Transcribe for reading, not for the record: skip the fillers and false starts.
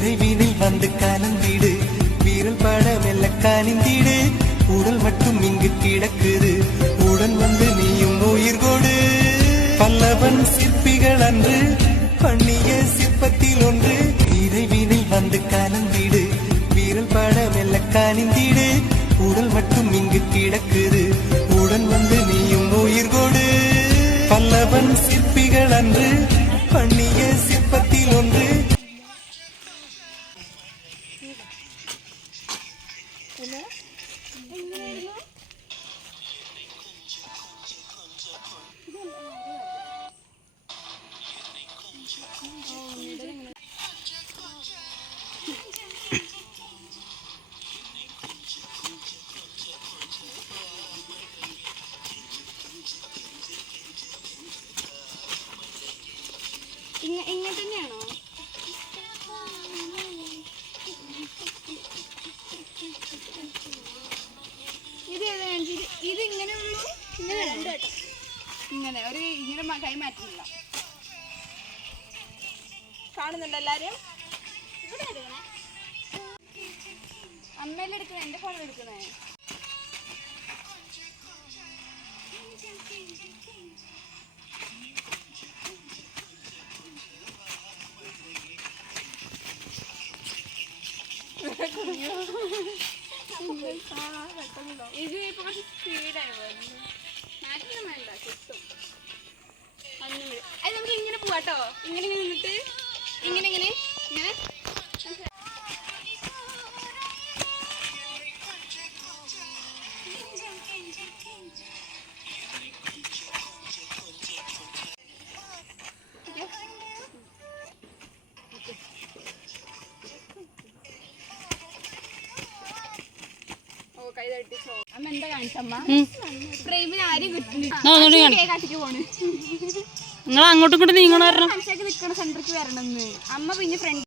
விரைவினில் வந்து கலந்திடு வீரல் பட மெல்ல காணிந்திடு உடல் மட்டும் இங்கு கிடக்குது உடன் வந்து நீயும் உயிர் கொடு பல்லவன் சிற்பிகள் அன்று பண்ணிய சிற்பத்தில் ஒன்று விரைவினில் வந்து கலந்திடு வீரல் பட மெல்ல காணிந்திடு உடல் மட்டும் இங்கு கிடக்குது உடன் வந்து நீயும் உயிர் கொடு பல்லவன் சிற்பிகள் அன்று பண்ணிய சிற்பத்தில் ஒன்று ഇങ്ങനെ തന്നെയാണോ? ഇത് ഇത് ഇങ്ങനെ ഉള്ളൂ. ഇങ്ങനെ ഒരു ഇങ്ങനെ കൈ മാറ്റുന്നില്ല. കാണുന്നുണ്ട് എല്ലാരും? അമ്മയിലെടുക്കണേ, എന്റെ ഫോണിൽ എടുക്കണേ. ഇത് ഇപ്പൊ കുറച്ച് സ്പീഡായി പോകുന്നു. മാറ്റം വേണ്ട, കിട്ടും. അത് നമുക്ക് ഇങ്ങനെ പോവാട്ടോ. ഇങ്ങനെ ഇങ്ങനെ നിന്നിട്ട് ഇങ്ങനെ ഇങ്ങനെ ഇങ്ങനെ അമ്മ എന്താ കാണിച്ചമ്മ? ഫ്രെയിമിൽ ആരും കിട്ടുന്നില്ല. നിങ്ങൾ അങ്ങോട്ടും ഇങ്ങോട്ടും നീങ്ങണ നിൽക്കണ സെന്ററിക്ക് വരണമെന്ന് അമ്മ പിന്നെ ഫ്രണ്ട്